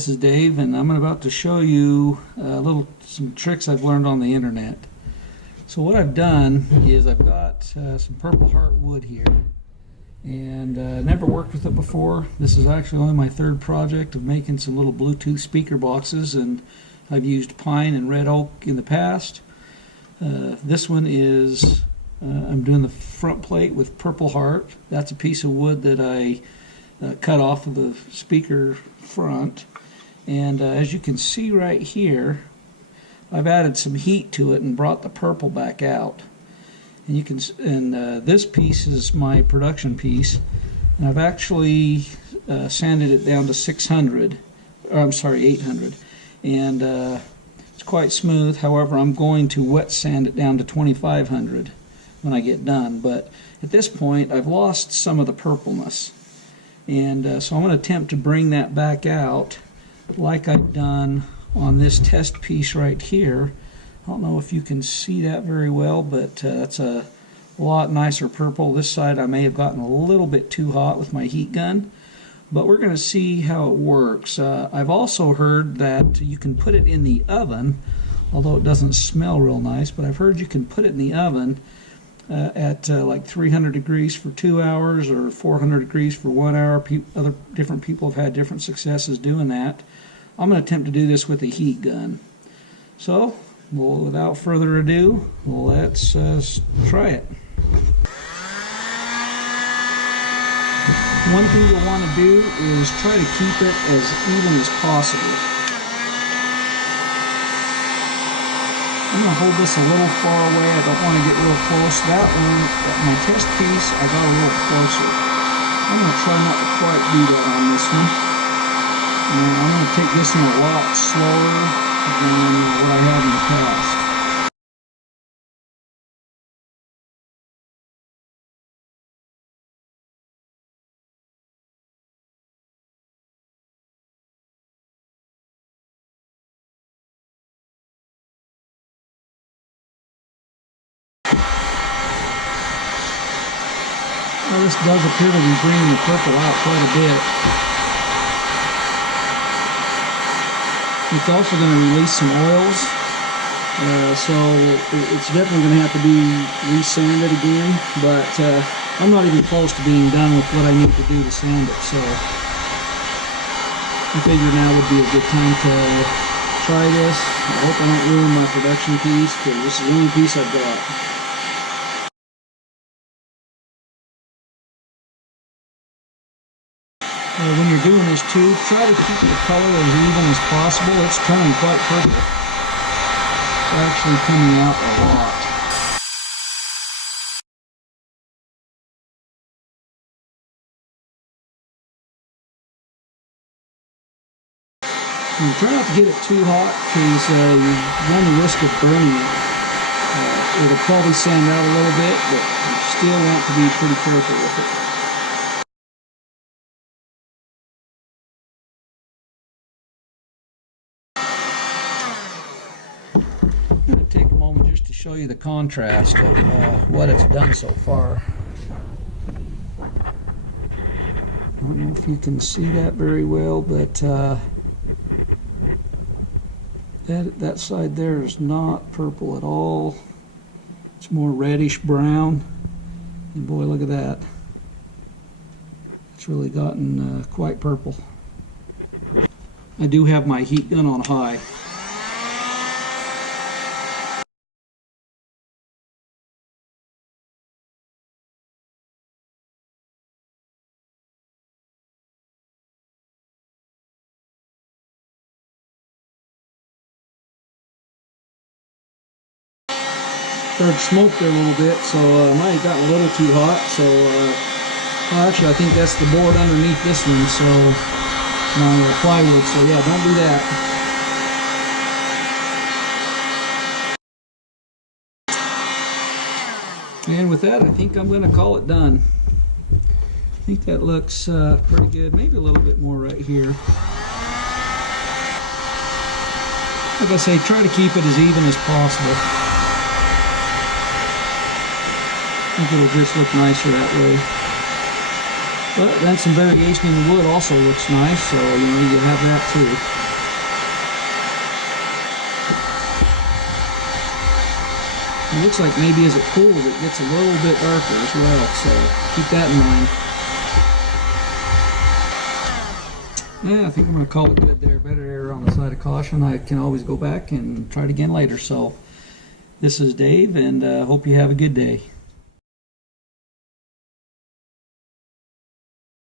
this is Dave, and I'm about to show you some tricks I've learned on the internet. So what I've done is I've got some Purple Heart wood here, and never worked with it before. This is actually only my third project of making some little Bluetooth speaker boxes, and I've used pine and red oak in the past. This one is I'm doing the front plate with Purple Heart. That's a piece of wood that I cut off of the speaker front, and as you can see right here, I've added some heat to it and brought the purple back out. And you can, this piece is my production piece, and I've actually sanded it down to 600, or I'm sorry, 800, and it's quite smooth. However, I'm going to wet sand it down to 2500 when I get done. But at this point, I've lost some of the purpleness. And so I'm going to attempt to bring that back out like I've done on this test piece right here. I don't know if you can see that very well, but that's a lot nicer purple. This side I may have gotten a little bit too hot with my heat gun, but we're going to see how it works. I've also heard that you can put it in the oven, although it doesn't smell real nice, but I've heard you can put it in the oven at like 300 degrees for 2 hours or 400 degrees for 1 hour. Other different people have had different successes doing that. I'm going to attempt to do this with a heat gun. So, without further ado, let's try it. One thing you'll want to do is try to keep it as even as possible. I'm going to hold this a little far away. I don't want to get real close. That one, my test piece, I got a little closer. I'm going to try not to quite do that on this one. And I'm going to take this one a lot slower than what I have in the past. Well, this does appear to be bringing the purple out quite a bit. It's also going to release some oils, so it's definitely going to have to be resanded again, but I'm not even close to being done with what I need to do to sand it, so I figured now would be a good time to try this. I hope I don't ruin my production piece, because this is the only piece I've got. When you're doing this too, try to keep the color as even as possible. It's turning quite purple. It's actually coming out a lot. And try not to get it too hot, because you run the risk of burning it. It'll probably sand out a little bit, but you still want to be pretty careful with it. I'm going to take a moment just to show you the contrast of what it's done so far. I don't know if you can see that very well, but that side there is not purple at all. It's more reddish brown, and boy, look at that. It's really gotten quite purple. I do have my heat gun on high. Started to smoke there a little bit, so it might have gotten a little too hot. So well, actually, I think that's the board underneath this one, so my plywood. So yeah, don't do that. And with that, I think I'm going to call it done. I think that looks pretty good. Maybe a little bit more right here. Like I say, try to keep it as even as possible. I think it'll just look nicer that way. But then some variation in the wood also looks nice, so you know you have that too. It looks like maybe as it cools it gets a little bit darker as well, so keep that in mind. Yeah, I think I'm going to call it good there. Better err on the side of caution. I can always go back and try it again later. So this is Dave, and hope you have a good day.